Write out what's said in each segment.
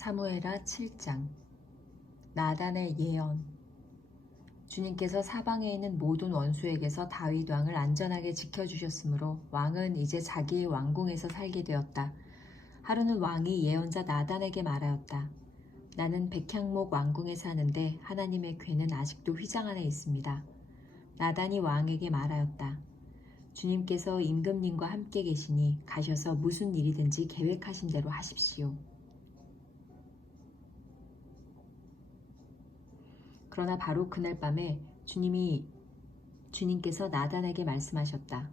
사무엘하 7장. 나단의 예언. 주님께서 사방에 있는 모든 원수에게서 다윗 왕을 안전하게 지켜주셨으므로 왕은 이제 자기의 왕궁에서 살게 되었다. 하루는 왕이 예언자 나단에게 말하였다. 나는 백향목 왕궁에 사는데 하나님의 궤는 아직도 휘장 안에 있습니다. 나단이 왕에게 말하였다. 주님께서 임금님과 함께 계시니 가셔서 무슨 일이든지 계획하신 대로 하십시오. 그러나 바로 그날 밤에 주님께서 나단에게 말씀하셨다.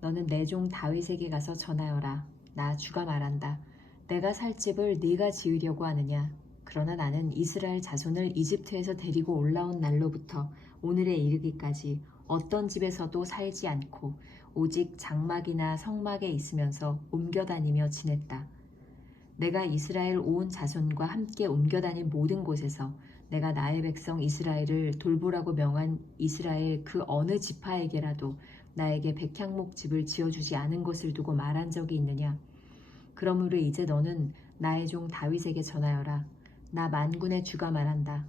너는 내 종 다윗에게 가서 전하여라. 나 주가 말한다. 내가 살 집을 네가 지으려고 하느냐? 그러나 나는 이스라엘 자손을 이집트에서 데리고 올라온 날로부터 오늘에 이르기까지 어떤 집에서도 살지 않고 오직 장막이나 성막에 있으면서 옮겨다니며 지냈다. 내가 이스라엘 온 자손과 함께 옮겨다닌 모든 곳에서 내가 나의 백성 이스라엘을 돌보라고 명한 이스라엘 그 어느 지파에게라도 나에게 백향목 집을 지어주지 않은 것을 두고 말한 적이 있느냐? 그러므로 이제 너는 나의 종 다윗에게 전하여라. 나 만군의 주가 말한다.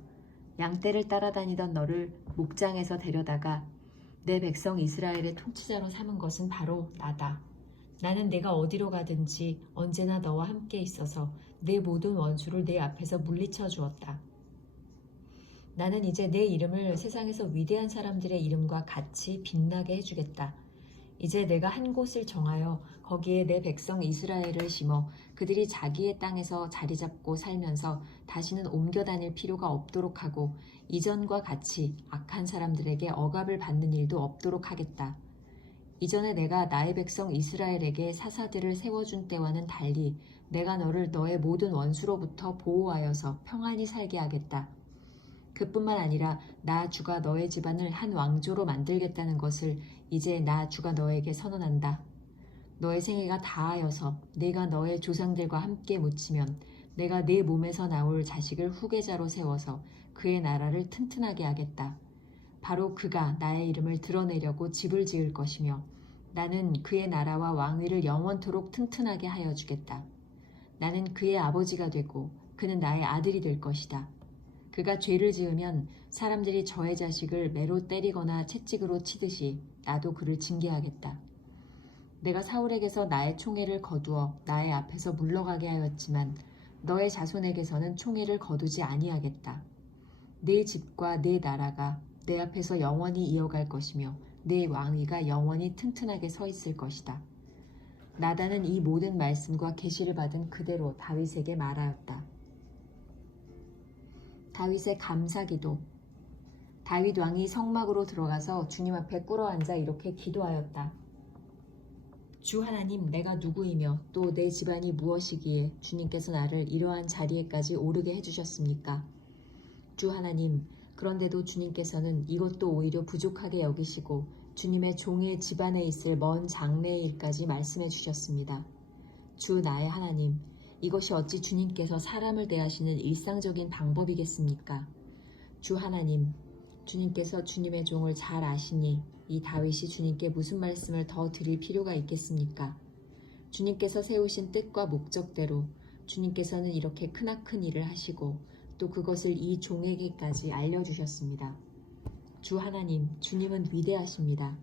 양떼를 따라다니던 너를 목장에서 데려다가 내 백성 이스라엘의 통치자로 삼은 것은 바로 나다. 나는 내가 어디로 가든지 언제나 너와 함께 있어서 내 모든 원수를 내 앞에서 물리쳐 주었다. 나는 이제 내 이름을 세상에서 위대한 사람들의 이름과 같이 빛나게 해주겠다. 이제 내가 한 곳을 정하여 거기에 내 백성 이스라엘을 심어 그들이 자기의 땅에서 자리 잡고 살면서 다시는 옮겨 다닐 필요가 없도록 하고 이전과 같이 악한 사람들에게 억압을 받는 일도 없도록 하겠다. 이전에 내가 나의 백성 이스라엘에게 사사들을 세워준 때와는 달리 내가 너를 너의 모든 원수로부터 보호하여서 평안히 살게 하겠다. 그뿐만 아니라 나 주가 너의 집안을 한 왕조로 만들겠다는 것을 이제 나 주가 너에게 선언한다. 너의 생애가 다하여서 내가 너의 조상들과 함께 묻히면 내가 네 몸에서 나올 자식을 후계자로 세워서 그의 나라를 튼튼하게 하겠다. 바로 그가 나의 이름을 드러내려고 집을 지을 것이며 나는 그의 나라와 왕위를 영원토록 튼튼하게 하여 주겠다. 나는 그의 아버지가 되고 그는 나의 아들이 될 것이다. 그가 죄를 지으면 사람들이 저의 자식을 매로 때리거나 채찍으로 치듯이 나도 그를 징계하겠다. 내가 사울에게서 나의 총애를 거두어 나의 앞에서 물러가게 하였지만 너의 자손에게서는 총애를 거두지 아니하겠다. 네 집과 네 나라가 내 앞에서 영원히 이어갈 것이며 네 왕위가 영원히 튼튼하게 서 있을 것이다. 나단은 이 모든 말씀과 계시를 받은 그대로 다윗에게 말하였다. 다윗의 감사기도. 다윗 왕이 성막으로 들어가서 주님 앞에 꿇어앉아 이렇게 기도하였다. 주 하나님, 내가 누구이며 또 내 집안이 무엇이기에 주님께서 나를 이러한 자리에까지 오르게 해주셨습니까? 주 하나님, 그런데도 주님께서는 이것도 오히려 부족하게 여기시고 주님의 종의 집안에 있을 먼 장래의 일까지 말씀해 주셨습니다. 주 나의 하나님, 이것이 어찌 주님께서 사람을 대하시는 일상적인 방법이겠습니까? 주 하나님, 주님께서 주님의 종을 잘 아시니 이 다윗이 주님께 무슨 말씀을 더 드릴 필요가 있겠습니까? 주님께서 세우신 뜻과 목적대로 주님께서는 이렇게 크나큰 일을 하시고 또 그것을 이 종에게까지 알려주셨습니다. 주 하나님, 주님은 위대하십니다.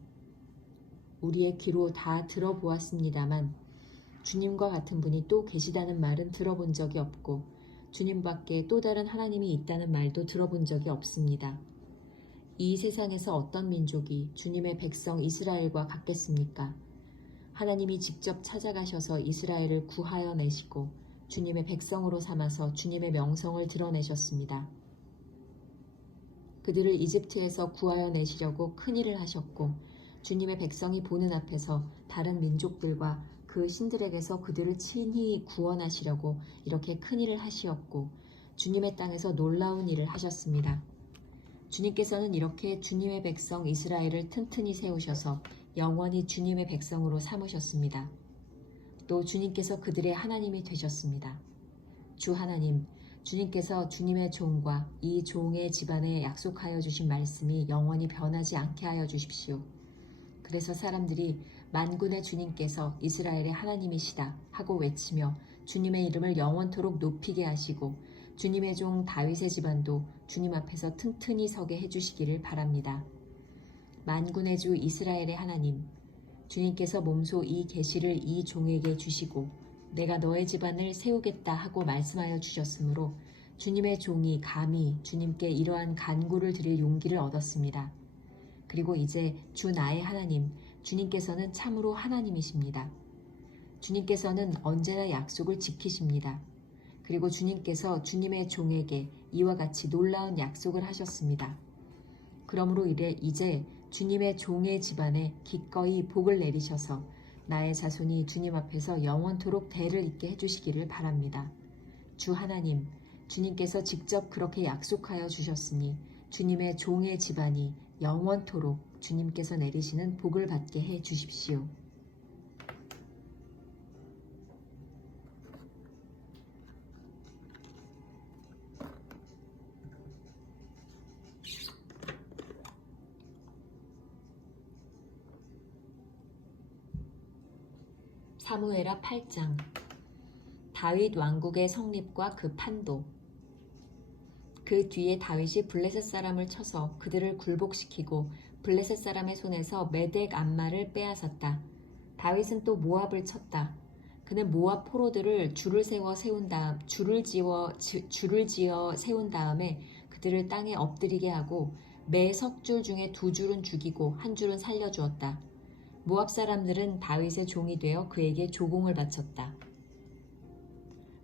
우리의 귀로 다 들어보았습니다만 주님과 같은 분이 또 계시다는 말은 들어본 적이 없고 주님밖에 또 다른 하나님이 있다는 말도 들어본 적이 없습니다. 이 세상에서 어떤 민족이 주님의 백성 이스라엘과 같겠습니까? 하나님이 직접 찾아가셔서 이스라엘을 구하여 내시고 주님의 백성으로 삼아서 주님의 명성을 드러내셨습니다. 그들을 이집트에서 구하여 내시려고 큰일을 하셨고 주님의 백성이 보는 앞에서 다른 민족들과 그 신들에게서 그들을 친히 구원하시려고 이렇게 큰일을 하시었고 주님의 땅에서 놀라운 일을 하셨습니다. 주님께서는 이렇게 주님의 백성 이스라엘을 튼튼히 세우셔서 영원히 주님의 백성으로 삼으셨습니다. 또 주님께서 그들의 하나님이 되셨습니다. 주 하나님, 주님께서 주님의 종과 이 종의 집안에 약속하여 주신 말씀이 영원히 변하지 않게 하여 주십시오. 그래서 사람들이 만군의 주님께서 이스라엘의 하나님이시다 하고 외치며 주님의 이름을 영원토록 높이게 하시고 주님의 종 다윗의 집안도 주님 앞에서 튼튼히 서게 해주시기를 바랍니다. 만군의 주 이스라엘의 하나님, 주님께서 몸소 이 계시를 이 종에게 주시고 내가 너의 집안을 세우겠다 하고 말씀하여 주셨으므로 주님의 종이 감히 주님께 이러한 간구를 드릴 용기를 얻었습니다. 그리고 이제 주 나의 하나님, 주님께서는 참으로 하나님이십니다. 주님께서는 언제나 약속을 지키십니다. 그리고 주님께서 주님의 종에게 이와 같이 놀라운 약속을 하셨습니다. 그러므로 이제 주님의 종의 집안에 기꺼이 복을 내리셔서 나의 자손이 주님 앞에서 영원토록 대를 잇게 해주시기를 바랍니다. 주 하나님, 주님께서 직접 그렇게 약속하여 주셨으니 주님의 종의 집안이 영원토록 주님께서 내리시는 복을 받게 해 주십시오. 사무엘하 8장. 다윗 왕국의 성립과 그 판도. 그 뒤에 다윗이 블레셋 사람을 쳐서 그들을 굴복시키고 블레셋 사람의 손에서 메덱 암마를 빼앗았다. 다윗은 또 모압을 쳤다. 그는 모압 포로들을 줄을 지어 세운 다음에 그들을 땅에 엎드리게 하고 매 석줄 중에 2줄은 죽이고 1줄은 살려주었다. 모압 사람들은 다윗의 종이 되어 그에게 조공을 바쳤다.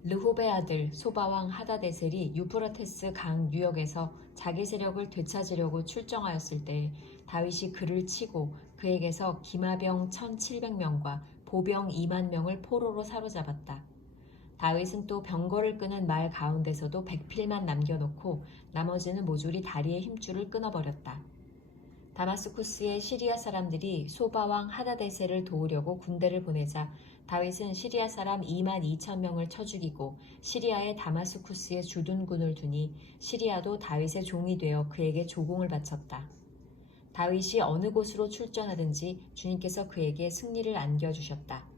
르홉의 아들 소바왕 하다데셀이 유프라테스 강 유역에서 자기 세력을 되찾으려고 출정하였을 때 다윗이 그를 치고 그에게서 기마병 1,700명과 보병 2만 명을 포로로 사로잡았다. 다윗은 또 병거를 끄는 말 가운데서도 백필만 남겨놓고 나머지는 모조리 다리의 힘줄을 끊어버렸다. 다마스쿠스의 시리아 사람들이 소바왕 하다데셀을 도우려고 군대를 보내자 다윗은 시리아 사람 2만 2천 명을 쳐 죽이고 시리아의 다마스쿠스에 주둔군을 두니 시리아도 다윗의 종이 되어 그에게 조공을 바쳤다. 다윗이 어느 곳으로 출전하든지 주님께서 그에게 승리를 안겨주셨다.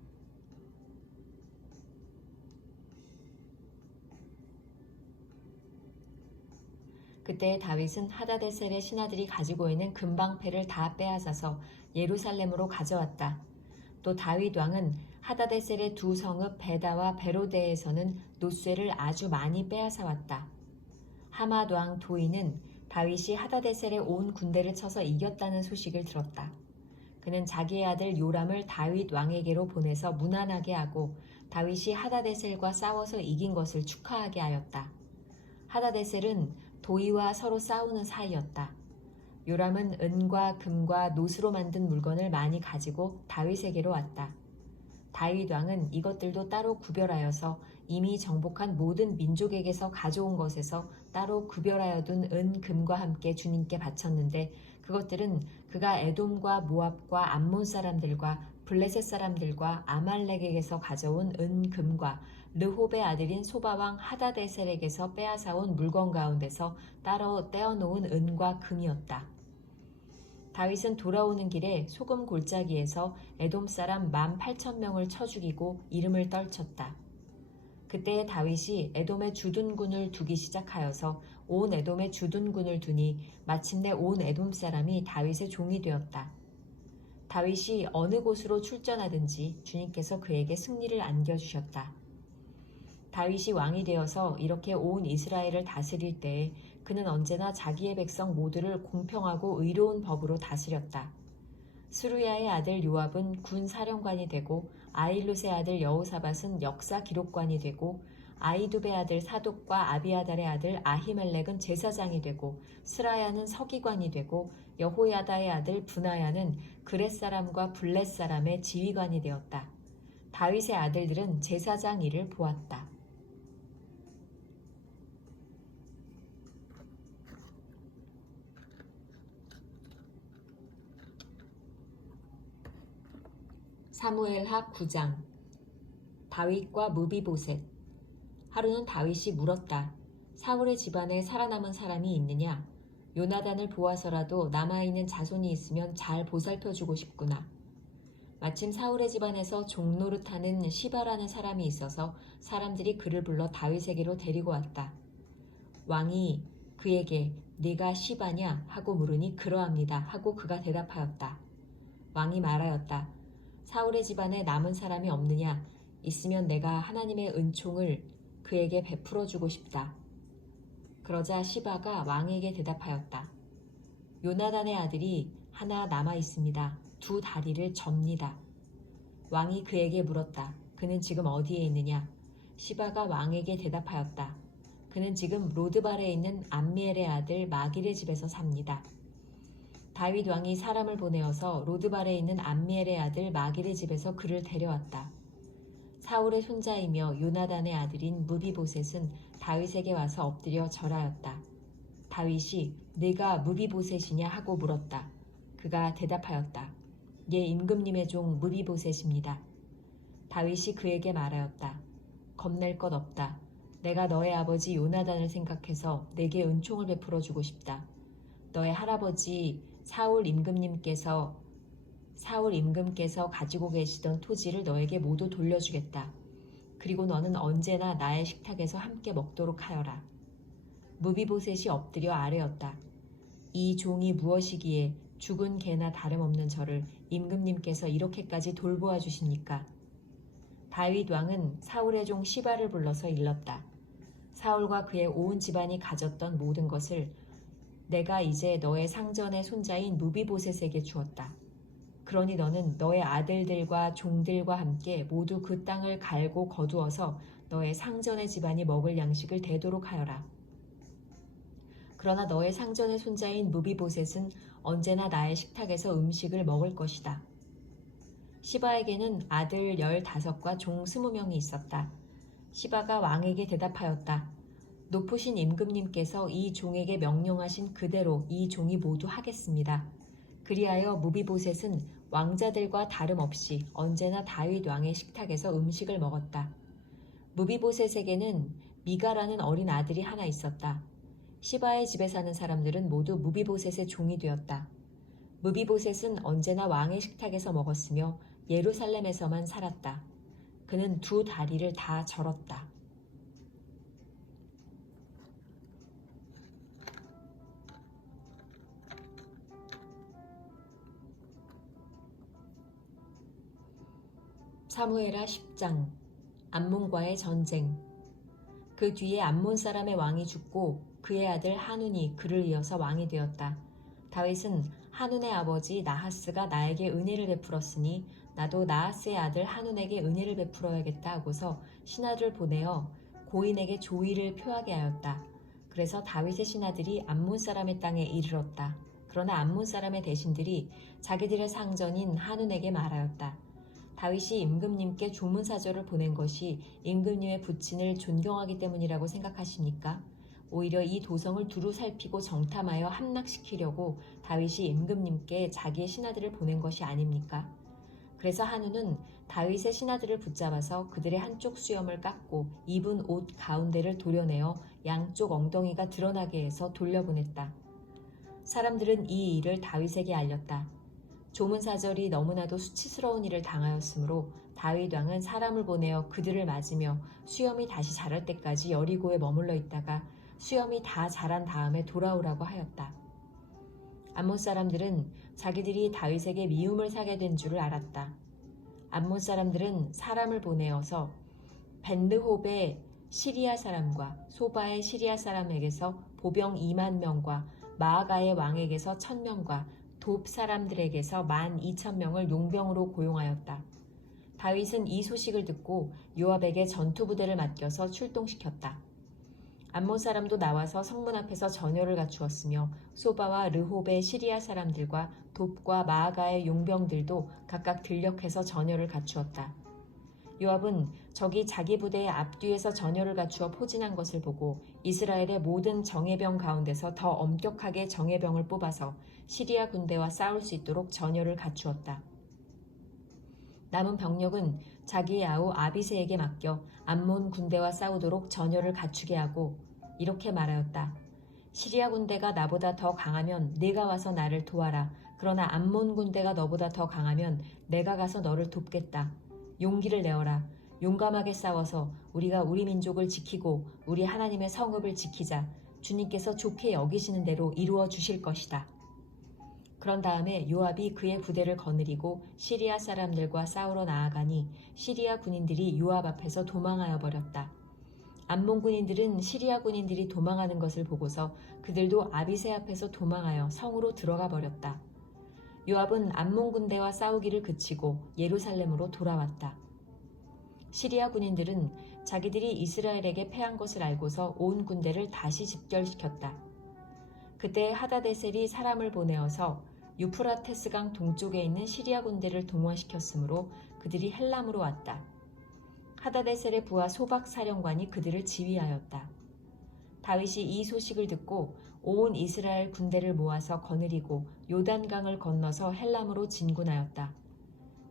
그때 다윗은 하다데셀의 신하들이 가지고 있는 금방패를 다 빼앗아서 예루살렘으로 가져왔다. 또 다윗 왕은 하다데셀의 2 성읍 베다와 베로데에서는 노쇠를 아주 많이 빼앗아왔다. 하맛 왕 도이는 다윗이 하다데셀의 온 군대를 쳐서 이겼다는 소식을 들었다. 그는 자기의 아들 요람을 다윗 왕에게로 보내서 무난하게 하고 다윗이 하다데셀과 싸워서 이긴 것을 축하하게 하였다. 하다데셀은 도이와 서로 싸우는 사이였다. 요람은 은과 금과 노스로 만든 물건을 많이 가지고 다윗에게로 왔다. 다윗 왕은 이것들도 따로 구별하여서 이미 정복한 모든 민족에게서 가져온 것에서 따로 구별하여 둔 은, 금과 함께 주님께 바쳤는데 그것들은 그가 에돔과 모압과 암몬 사람들과 블레셋 사람들과 아말렉에게서 가져온 은, 금과 르홉의 아들인 소바왕 하다데셀에게서 빼앗아온 물건 가운데서 따로 떼어놓은 은과 금이었다. 다윗은 돌아오는 길에 소금 골짜기에서 에돔 사람 18,000명을 쳐 죽이고 이름을 떨쳤다. 그때 다윗이 에돔의 주둔군을 두기 시작하여서 온 에돔의 주둔군을 두니 마침내 온 에돔 사람이 다윗의 종이 되었다. 다윗이 어느 곳으로 출전하든지 주님께서 그에게 승리를 안겨주셨다. 다윗이 왕이 되어서 이렇게 온 이스라엘을 다스릴 때에 그는 언제나 자기의 백성 모두를 공평하고 의로운 법으로 다스렸다. 스루야의 아들 요압은 군 사령관이 되고 아일룻의 아들 여호사밧은 역사 기록관이 되고 아이두베의 아들 사독과 아비아달의 아들 아히멜렉은 제사장이 되고 스라야는 서기관이 되고 여호야다의 아들 브나야는 그렛 사람과 블렛 사람의 지휘관이 되었다. 다윗의 아들들은 제사장 일을 보았다. 사무엘하 9장. 다윗과 무비보셋. 하루는 다윗이 물었다. 사울의 집안에 살아남은 사람이 있느냐? 요나단을 보아서라도 남아있는 자손이 있으면 잘 보살펴주고 싶구나. 마침 사울의 집안에서 종노릇하는 시바라는 사람이 있어서 사람들이 그를 불러 다윗에게로 데리고 왔다. 왕이 그에게 네가 시바냐 하고 물으니 그러합니다 하고 그가 대답하였다. 왕이 말하였다. 사울의 집안에 남은 사람이 없느냐? 있으면 내가 하나님의 은총을 그에게 베풀어 주고 싶다. 그러자 시바가 왕에게 대답하였다. 요나단의 아들이 하나 남아 있습니다. 두 다리를 접니다. 왕이 그에게 물었다. 그는 지금 어디에 있느냐? 시바가 왕에게 대답하였다. 그는 지금 로드발에 있는 암미엘의 아들 마길의 집에서 삽니다. 다윗 왕이 사람을 보내어서 로드발에 있는 암미엘의 아들 마길의 집에서 그를 데려왔다. 사울의 손자이며 요나단의 아들인 무비보셋은 다윗에게 와서 엎드려 절하였다. 다윗이 네가 무비보셋이냐 하고 물었다. 그가 대답하였다. 예, 임금님의 종 무비보셋입니다. 다윗이 그에게 말하였다. 겁낼 것 없다. 내가 너의 아버지 요나단을 생각해서 내게 은총을 베풀어 주고 싶다. 너의 할아버지 사울 임금께서 가지고 계시던 토지를 너에게 모두 돌려주겠다. 그리고 너는 언제나 나의 식탁에서 함께 먹도록 하여라. 무비보셋이 엎드려 아뢰었다. 이 종이 무엇이기에 죽은 개나 다름없는 저를 임금님께서 이렇게까지 돌보아 주십니까? 다윗 왕은 사울의 종 시바를 불러서 일렀다. 사울과 그의 온 집안이 가졌던 모든 것을 내가 이제 너의 상전의 손자인 무비보셋에게 주었다. 그러니 너는 너의 아들들과 종들과 함께 모두 그 땅을 갈고 거두어서 너의 상전의 집안이 먹을 양식을 대도록 하여라. 그러나 너의 상전의 손자인 무비보셋은 언제나 나의 식탁에서 음식을 먹을 것이다. 시바에게는 아들 15과 종 20명이 있었다. 시바가 왕에게 대답하였다. 높으신 임금님께서 이 종에게 명령하신 그대로 이 종이 모두 하겠습니다. 그리하여 무비보셋은 왕자들과 다름없이 언제나 다윗 왕의 식탁에서 음식을 먹었다. 무비보셋에게는 미가라는 어린 아들이 하나 있었다. 시바의 집에 사는 사람들은 모두 무비보셋의 종이 되었다. 무비보셋은 언제나 왕의 식탁에서 먹었으며 예루살렘에서만 살았다. 그는 두 다리를 다 절었다. 사무엘하 10장 암몬과의 전쟁. 그 뒤에 암몬 사람의 왕이 죽고 그의 아들 하눈이 그를 이어서 왕이 되었다. 다윗은 하눈의 아버지 나하스가 나에게 은혜를 베풀었으니 나도 나하스의 아들 하눈에게 은혜를 베풀어야겠다 하고서 신하들을 보내어 고인에게 조의를 표하게 하였다. 그래서 다윗의 신하들이 암몬 사람의 땅에 이르렀다. 그러나 암몬 사람의 대신들이 자기들의 상전인 하눈에게 말하였다. 다윗이 임금님께 조문사절을 보낸 것이 임금님의 부친을 존경하기 때문이라고 생각하십니까? 오히려 이 도성을 두루 살피고 정탐하여 함락시키려고 다윗이 임금님께 자기의 신하들을 보낸 것이 아닙니까? 그래서 한우는 다윗의 신하들을 붙잡아서 그들의 한쪽 수염을 깎고 입은 옷 가운데를 도려내어 양쪽 엉덩이가 드러나게 해서 돌려보냈다. 사람들은 이 일을 다윗에게 알렸다. 조문사절이 너무나도 수치스러운 일을 당하였으므로 다윗 왕은 사람을 보내어 그들을 맞으며 수염이 다시 자랄 때까지 여리고에 머물러 있다가 수염이 다 자란 다음에 돌아오라고 하였다. 암몬 사람들은 자기들이 다윗에게 미움을 사게 된 줄을 알았다. 암몬 사람들은 사람을 보내어서 벤르홉의 시리아 사람과 소바의 시리아 사람에게서 보병 2만 명과 마아가의 왕에게서 1,000명과 돕 사람들에게서 12,000명을 용병으로 고용하였다. 다윗은 이 소식을 듣고 요압에게 전투부대를 맡겨서 출동시켰다. 암몬 사람도 나와서 성문 앞에서 전열을 갖추었으며 소바와 르홉의 시리아 사람들과 돕과 마아가의 용병들도 각각 들력해서 전열을 갖추었다. 요압은 적이 자기 부대의 앞뒤에서 전열을 갖추어 포진한 것을 보고 이스라엘의 모든 정예병 가운데서 더 엄격하게 정예병을 뽑아서 시리아 군대와 싸울 수 있도록 전열을 갖추었다. 남은 병력은 자기의 아우 아비새에게 맡겨 암몬 군대와 싸우도록 전열을 갖추게 하고 이렇게 말하였다. 시리아 군대가 나보다 더 강하면 네가 와서 나를 도와라. 그러나 암몬 군대가 너보다 더 강하면 내가 가서 너를 돕겠다. 용기를 내어라. 용감하게 싸워서 우리가 우리 민족을 지키고 우리 하나님의 성읍을 지키자. 주님께서 좋게 여기시는 대로 이루어 주실 것이다. 그런 다음에 요압이 그의 부대를 거느리고 시리아 사람들과 싸우러 나아가니 시리아 군인들이 요압 앞에서 도망하여 버렸다. 암몬 군인들은 시리아 군인들이 도망하는 것을 보고서 그들도 아비새 앞에서 도망하여 성으로 들어가 버렸다. 요압은 암몬 군대와 싸우기를 그치고 예루살렘으로 돌아왔다. 시리아 군인들은 자기들이 이스라엘에게 패한 것을 알고서 온 군대를 다시 집결시켰다. 그때 하다데셀이 사람을 보내어서 유프라테스강 동쪽에 있는 시리아 군대를 동원시켰으므로 그들이 헬람으로 왔다. 하다데셀의 부하 소박 사령관이 그들을 지휘하였다. 다윗이 이 소식을 듣고 온 이스라엘 군대를 모아서 거느리고 요단강을 건너서 헬람으로 진군하였다.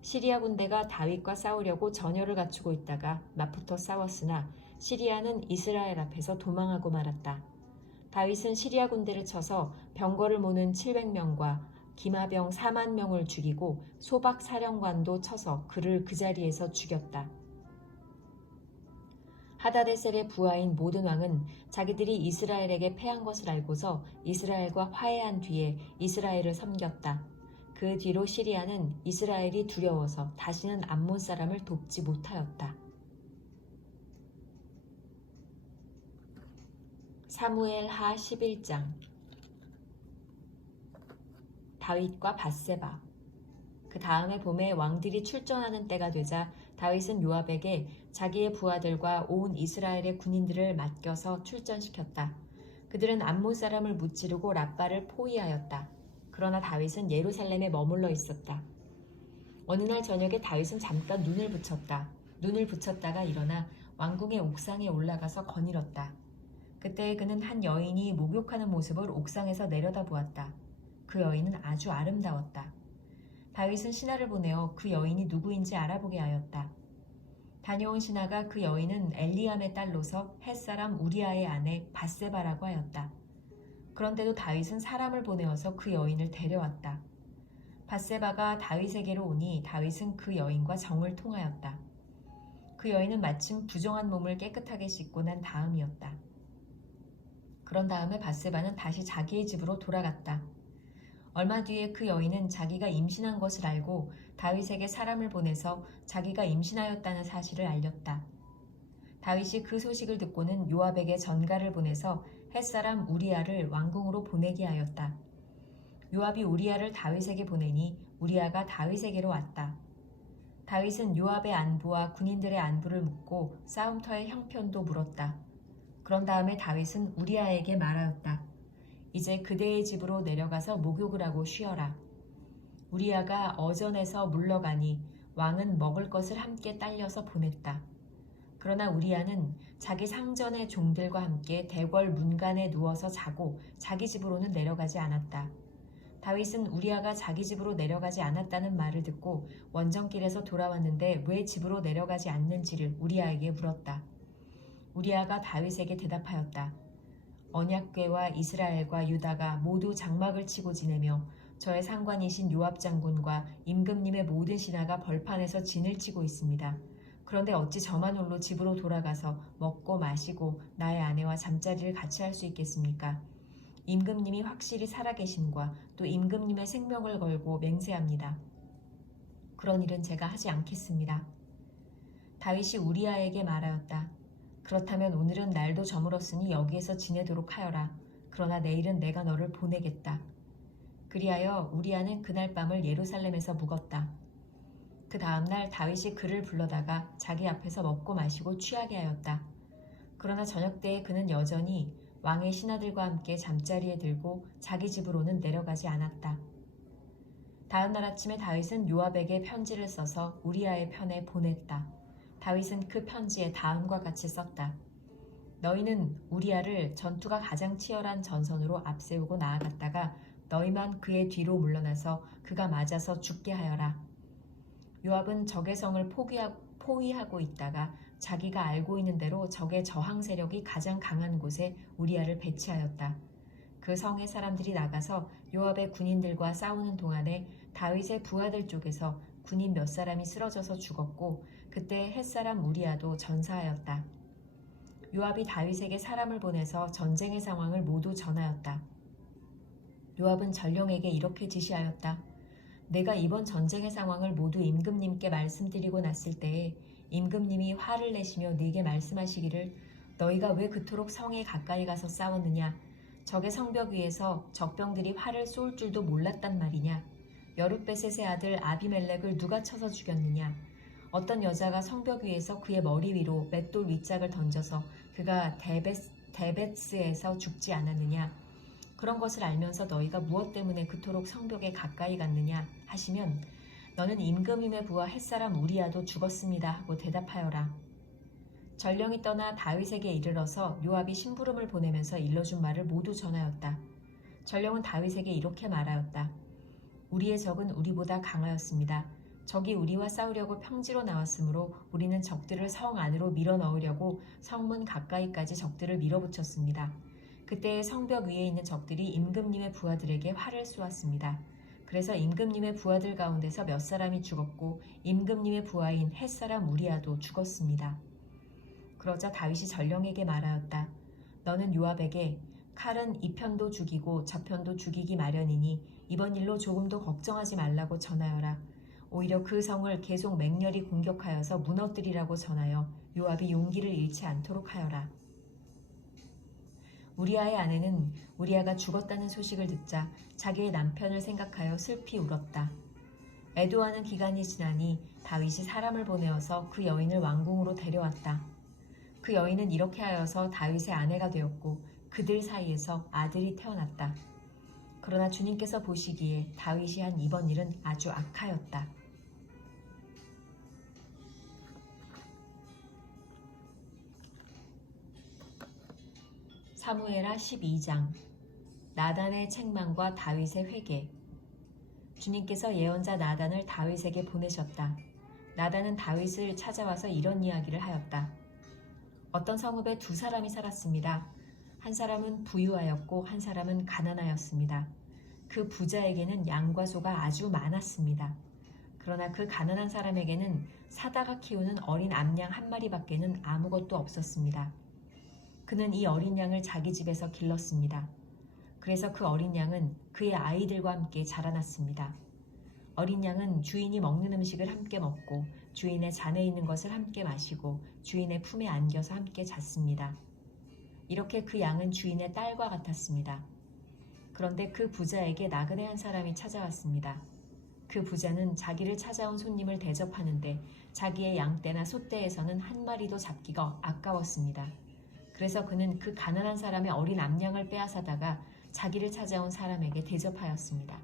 시리아 군대가 다윗과 싸우려고 전열을 갖추고 있다가 맞붙어 싸웠으나 시리아는 이스라엘 앞에서 도망하고 말았다. 다윗은 시리아 군대를 쳐서 병거를 모는 700명과 기마병 4만 명을 죽이고 소박 사령관도 쳐서 그를 그 자리에서 죽였다. 하다데셀의 부하인 모든 왕은 자기들이 이스라엘에게 패한 것을 알고서 이스라엘과 화해한 뒤에 이스라엘을 섬겼다. 그 뒤로 시리아는 이스라엘이 두려워서 다시는 암몬 사람을 돕지 못하였다. 사무엘하 11장. 다윗과 밧세바. 그 다음에 봄에 왕들이 출전하는 때가 되자 다윗은 요압에게 자기의 부하들과 온 이스라엘의 군인들을 맡겨서 출전시켰다. 그들은 암몬 사람을 무찌르고 랍바를 포위하였다. 그러나 다윗은 예루살렘에 머물러 있었다. 어느 날 저녁에 다윗은 잠깐 눈을 붙였다. 눈을 붙였다가 일어나 왕궁의 옥상에 올라가서 거닐었다. 그때 그는 한 여인이 목욕하는 모습을 옥상에서 내려다보았다. 그 여인은 아주 아름다웠다. 다윗은 신하를 보내어 그 여인이 누구인지 알아보게 하였다. 다녀온 신하가 그 여인은 엘리암의 딸로서 햇사람 우리아의 아내 밧세바라고 하였다. 그런데도 다윗은 사람을 보내어서 그 여인을 데려왔다. 밧세바가 다윗에게로 오니 다윗은 그 여인과 정을 통하였다. 그 여인은 마침 부정한 몸을 깨끗하게 씻고 난 다음이었다. 그런 다음에 밧세바는 다시 자기의 집으로 돌아갔다. 얼마 뒤에 그 여인은 자기가 임신한 것을 알고 다윗에게 사람을 보내서 자기가 임신하였다는 사실을 알렸다. 다윗이 그 소식을 듣고는 요압에게 전가를 보내서 햇사람 우리아를 왕궁으로 보내게 하였다. 요압이 우리아를 다윗에게 보내니 우리아가 다윗에게로 왔다. 다윗은 요압의 안부와 군인들의 안부를 묻고 싸움터의 형편도 물었다. 그런 다음에 다윗은 우리아에게 말하였다. 이제 그대의 집으로 내려가서 목욕을 하고 쉬어라. 우리아가 어전에서 물러가니 왕은 먹을 것을 함께 딸려서 보냈다. 그러나 우리아는 자기 상전의 종들과 함께 대궐 문간에 누워서 자고 자기 집으로는 내려가지 않았다. 다윗은 우리아가 자기 집으로 내려가지 않았다는 말을 듣고 원정길에서 돌아왔는데 왜 집으로 내려가지 않는지를 우리아에게 물었다. 우리아가 다윗에게 대답하였다. 언약궤와 이스라엘과 유다가 모두 장막을 치고 지내며 저의 상관이신 요압 장군과 임금님의 모든 신하가 벌판에서 진을 치고 있습니다. 그런데 어찌 저만 홀로 집으로 돌아가서 먹고 마시고 나의 아내와 잠자리를 같이 할 수 있겠습니까? 임금님이 확실히 살아계심과 또 임금님의 생명을 걸고 맹세합니다. 그런 일은 제가 하지 않겠습니다. 다윗이 우리아에게 말하였다. 그렇다면 오늘은 날도 저물었으니 여기에서 지내도록 하여라. 그러나 내일은 내가 너를 보내겠다. 그리하여 우리아는 그날 밤을 예루살렘에서 묵었다. 그 다음날 다윗이 그를 불러다가 자기 앞에서 먹고 마시고 취하게 하였다. 그러나 저녁 때에 그는 여전히 왕의 신하들과 함께 잠자리에 들고 자기 집으로는 내려가지 않았다. 다음날 아침에 다윗은 요압에게 편지를 써서 우리아의 편에 보냈다. 다윗은 그 편지에 다음과 같이 썼다. 너희는 우리아를 전투가 가장 치열한 전선으로 앞세우고 나아갔다가 너희만 그의 뒤로 물러나서 그가 맞아서 죽게 하여라. 요압은 적의 성을 포위하고 있다가 자기가 알고 있는 대로 적의 저항 세력이 가장 강한 곳에 우리아를 배치하였다. 그 성의 사람들이 나가서 요압의 군인들과 싸우는 동안에 다윗의 부하들 쪽에서 군인 몇 사람이 쓰러져서 죽었고 그때 햇사람 우리아도 전사하였다. 요압이 다윗에게 사람을 보내서 전쟁의 상황을 모두 전하였다. 요압은 전령에게 이렇게 지시하였다. 내가 이번 전쟁의 상황을 모두 임금님께 말씀드리고 났을 때에 임금님이 화를 내시며 네게 말씀하시기를 너희가 왜 그토록 성에 가까이 가서 싸웠느냐? 적의 성벽 위에서 적병들이 활을 쏠 줄도 몰랐단 말이냐? 여룻베셋의 아들 아비멜렉을 누가 쳐서 죽였느냐? 어떤 여자가 성벽 위에서 그의 머리 위로 맷돌 윗짝을 던져서 그가 데베스에서 죽지 않았느냐? 그런 것을 알면서 너희가 무엇 때문에 그토록 성벽에 가까이 갔느냐 하시면 너는 임금님의 부하 햇사람 우리아도 죽었습니다 하고 대답하여라. 전령이 떠나 다윗에게 이르러서 요압이 심부름을 보내면서 일러준 말을 모두 전하였다. 전령은 다윗에게 이렇게 말하였다. 우리의 적은 우리보다 강하였습니다. 적이 우리와 싸우려고 평지로 나왔으므로 우리는 적들을 성 안으로 밀어 넣으려고 성문 가까이까지 적들을 밀어붙였습니다. 그때 성벽 위에 있는 적들이 임금님의 부하들에게 활을 쏘았습니다. 그래서 임금님의 부하들 가운데서 몇 사람이 죽었고 임금님의 부하인 햇사람 우리아도 죽었습니다. 그러자 다윗이 전령에게 말하였다. 너는 요압에게 칼은 이 편도 죽이고 저 편도 죽이기 마련이니 이번 일로 조금도 걱정하지 말라고 전하여라. 오히려 그 성을 계속 맹렬히 공격하여서 무너뜨리라고 전하여 요압이 용기를 잃지 않도록 하여라. 우리아의 아내는 우리아가 죽었다는 소식을 듣자 자기의 남편을 생각하여 슬피 울었다. 애도하는 기간이 지나니 다윗이 사람을 보내어서 그 여인을 왕궁으로 데려왔다. 그 여인은 이렇게 하여서 다윗의 아내가 되었고 그들 사이에서 아들이 태어났다. 그러나 주님께서 보시기에 다윗이 한 이번 일은 아주 악하였다. 사무엘하 12장 나단의 책망과 다윗의 회개. 주님께서 예언자 나단을 다윗에게 보내셨다. 나단은 다윗을 찾아와서 이런 이야기를 하였다. 어떤 성읍에 두 사람이 살았습니다. 한 사람은 부유하였고 한 사람은 가난하였습니다. 그 부자에게는 양과 소가 아주 많았습니다. 그러나 그 가난한 사람에게는 사다가 키우는 어린 암양 한 마리밖에는 아무것도 없었습니다. 그는 이 어린 양을 자기 집에서 길렀습니다. 그래서 그 어린 양은 그의 아이들과 함께 자라났습니다. 어린 양은 주인이 먹는 음식을 함께 먹고 주인의 잔에 있는 것을 함께 마시고 주인의 품에 안겨서 함께 잤습니다. 이렇게 그 양은 주인의 딸과 같았습니다. 그런데 그 부자에게 나그네 한 사람이 찾아왔습니다. 그 부자는 자기를 찾아온 손님을 대접하는데 자기의 양떼나 소떼에서는 한 마리도 잡기가 아까웠습니다. 그래서 그는 그 가난한 사람의 어린 암양을 빼앗아다가 자기를 찾아온 사람에게 대접하였습니다.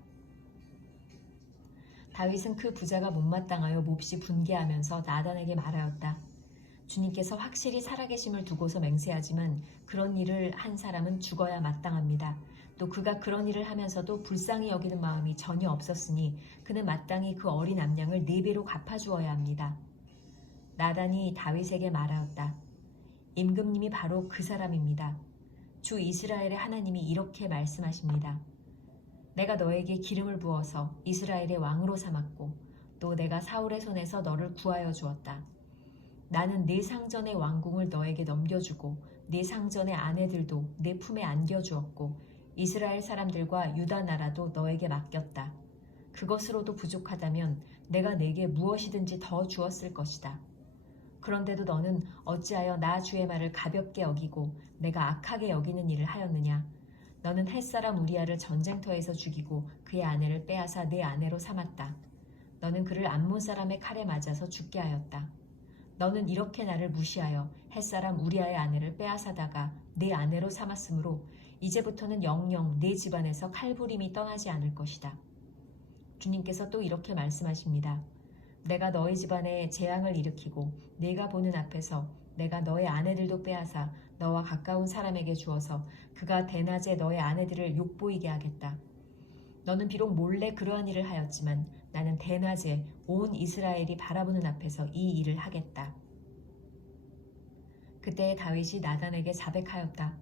다윗은 그 부자가 못마땅하여 몹시 분개하면서 나단에게 말하였다. 주님께서 확실히 살아계심을 두고서 맹세하지만 그런 일을 한 사람은 죽어야 마땅합니다. 또 그가 그런 일을 하면서도 불쌍히 여기는 마음이 전혀 없었으니 그는 마땅히 그 어린 암양을 4배로 갚아주어야 합니다. 나단이 다윗에게 말하였다. 임금님이 바로 그 사람입니다. 주 이스라엘의 하나님이 이렇게 말씀하십니다. 내가 너에게 기름을 부어서 이스라엘의 왕으로 삼았고 또 내가 사울의 손에서 너를 구하여 주었다. 나는 네 상전의 왕궁을 너에게 넘겨주고 네 상전의 아내들도 내 품에 안겨주었고 이스라엘 사람들과 유다 나라도 너에게 맡겼다. 그것으로도 부족하다면 내가 내게 무엇이든지 더 주었을 것이다. 그런데도 너는 어찌하여 나 주의 말을 가볍게 여기고 내가 악하게 여기는 일을 하였느냐? 너는 햇사람 우리아를 전쟁터에서 죽이고 그의 아내를 빼앗아 내 아내로 삼았다. 너는 그를 암몬 사람의 칼에 맞아서 죽게 하였다. 너는 이렇게 나를 무시하여 햇사람 우리아의 아내를 빼앗아다가 내 아내로 삼았으므로 이제부터는 영영 내 집안에서 칼부림이 떠나지 않을 것이다. 주님께서 또 이렇게 말씀하십니다. 내가 너희 집안에 재앙을 일으키고 네가 보는 앞에서 내가 너의 아내들도 빼앗아 너와 가까운 사람에게 주어서 그가 대낮에 너의 아내들을 욕보이게 하겠다. 너는 비록 몰래 그러한 일을 하였지만 나는 대낮에 온 이스라엘이 바라보는 앞에서 이 일을 하겠다. 그때 다윗이 나단에게 자백하였다.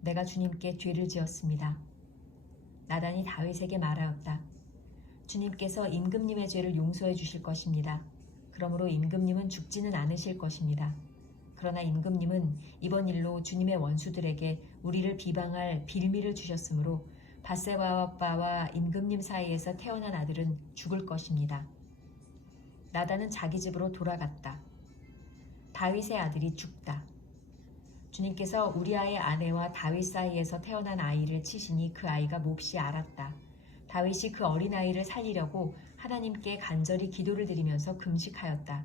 내가 주님께 죄를 지었습니다. 나단이 다윗에게 말하였다. 주님께서 임금님의 죄를 용서해 주실 것입니다. 그러므로 임금님은 죽지는 않으실 것입니다. 그러나 임금님은 이번 일로 주님의 원수들에게 우리를 비방할 빌미를 주셨으므로 밧세바와 임금님 사이에서 태어난 아들은 죽을 것입니다. 나단은 자기 집으로 돌아갔다. 다윗의 아들이 죽다. 주님께서 우리아의 아내와 다윗 사이에서 태어난 아이를 치시니 그 아이가 몹시 앓았다. 다윗이 그 어린아이를 살리려고 하나님께 간절히 기도를 드리면서 금식하였다.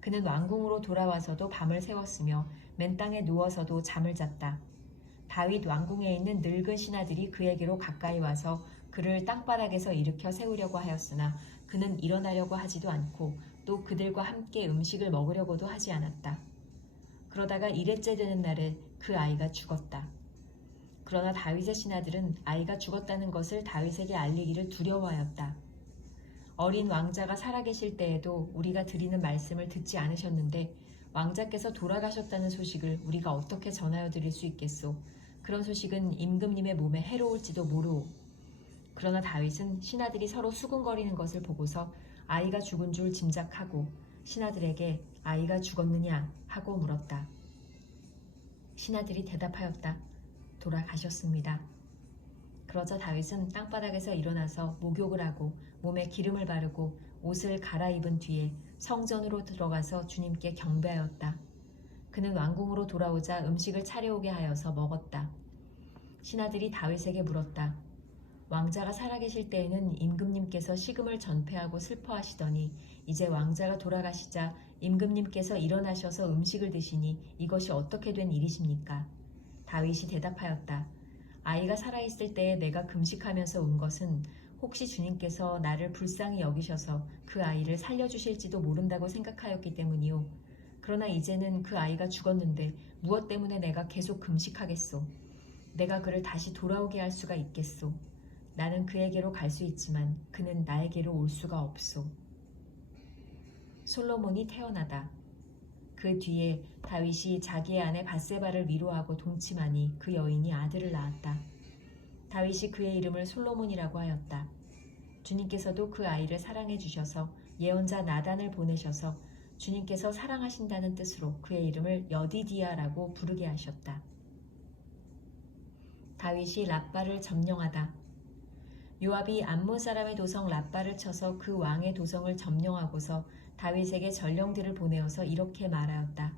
그는 왕궁으로 돌아와서도 밤을 새웠으며 맨 땅에 누워서도 잠을 잤다. 다윗 왕궁에 있는 늙은 신하들이 그에게로 가까이 와서 그를 땅바닥에서 일으켜 세우려고 하였으나 그는 일어나려고 하지도 않고 또 그들과 함께 음식을 먹으려고도 하지 않았다. 그러다가 이레째 되는 날에 그 아이가 죽었다. 그러나 다윗의 신하들은 아이가 죽었다는 것을 다윗에게 알리기를 두려워하였다. 어린 왕자가 살아계실 때에도 우리가 드리는 말씀을 듣지 않으셨는데 왕자께서 돌아가셨다는 소식을 우리가 어떻게 전하여 드릴 수 있겠소? 그런 소식은 임금님의 몸에 해로울지도 모르오. 그러나 다윗은 신하들이 서로 수군거리는 것을 보고서 아이가 죽은 줄 짐작하고 신하들에게 아이가 죽었느냐 하고 물었다. 신하들이 대답하였다. 돌아가셨습니다. 그러자 다윗은 땅바닥에서 일어나서 목욕을 하고 몸에 기름을 바르고 옷을 갈아입은 뒤에 성전으로 들어가서 주님께 경배하였다. 그는 왕궁으로 돌아오자 음식을 차려오게 하여서 먹었다. 신하들이 다윗에게 물었다. 왕자가 살아계실 때에는 임금님께서 식음을 전폐하고 슬퍼하시더니 이제 왕자가 돌아가시자 임금님께서 일어나셔서 음식을 드시니 이것이 어떻게 된 일이십니까? 다윗이 대답하였다. 아이가 살아있을 때에 내가 금식하면서 운 것은 혹시 주님께서 나를 불쌍히 여기셔서 그 아이를 살려주실지도 모른다고 생각하였기 때문이요. 그러나 이제는 그 아이가 죽었는데 무엇 때문에 내가 계속 금식하겠소? 내가 그를 다시 돌아오게 할 수가 있겠소? 나는 그에게로 갈 수 있지만 그는 나에게로 올 수가 없소. 솔로몬이 태어나다. 그 뒤에 다윗이 자기의 아내 밧세바를 위로하고 동침하니 그 여인이 아들을 낳았다. 다윗이 그의 이름을 솔로몬이라고 하였다. 주님께서도 그 아이를 사랑해 주셔서 예언자 나단을 보내셔서 주님께서 사랑하신다는 뜻으로 그의 이름을 여디디아라고 부르게 하셨다. 다윗이 랍바를 점령하다. 요압이 암몬 사람의 도성 랍바를 쳐서 그 왕의 도성을 점령하고서 다윗에게 전령들을 보내어서 이렇게 말하였다.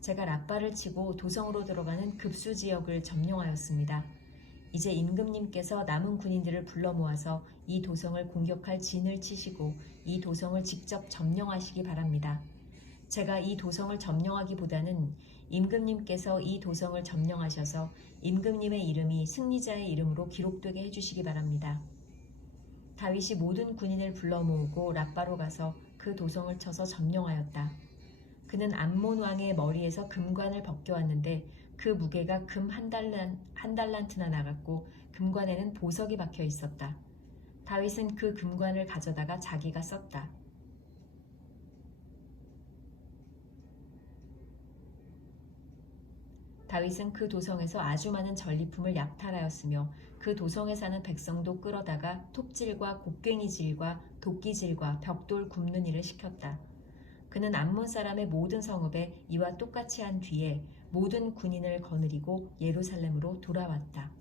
제가 랍바를 치고 도성으로 들어가는 급수 지역을 점령하였습니다. 이제 임금님께서 남은 군인들을 불러 모아서 이 도성을 공격할 진을 치시고 이 도성을 직접 점령하시기 바랍니다. 제가 이 도성을 점령하기보다는 임금님께서 이 도성을 점령하셔서 임금님의 이름이 승리자의 이름으로 기록되게 해주시기 바랍니다. 다윗이 모든 군인을 불러 모으고 랍바로 가서 그 도성을 쳐서 점령하였다. 그는 암몬 왕의 머리에서 금관을 벗겨왔는데 그 무게가 금 한 달란트나 나갔고 금관에는 보석이 박혀 있었다. 다윗은 그 금관을 가져다가 자기가 썼다. 다윗은 그 도성에서 아주 많은 전리품을 약탈하였으며 그 도성에 사는 백성도 끌어다가 톱질과 곡괭이질과 도끼질과 벽돌 굽는 일을 시켰다. 그는 암몬 사람의 모든 성읍에 이와 똑같이 한 뒤에 모든 군인을 거느리고 예루살렘으로 돌아왔다.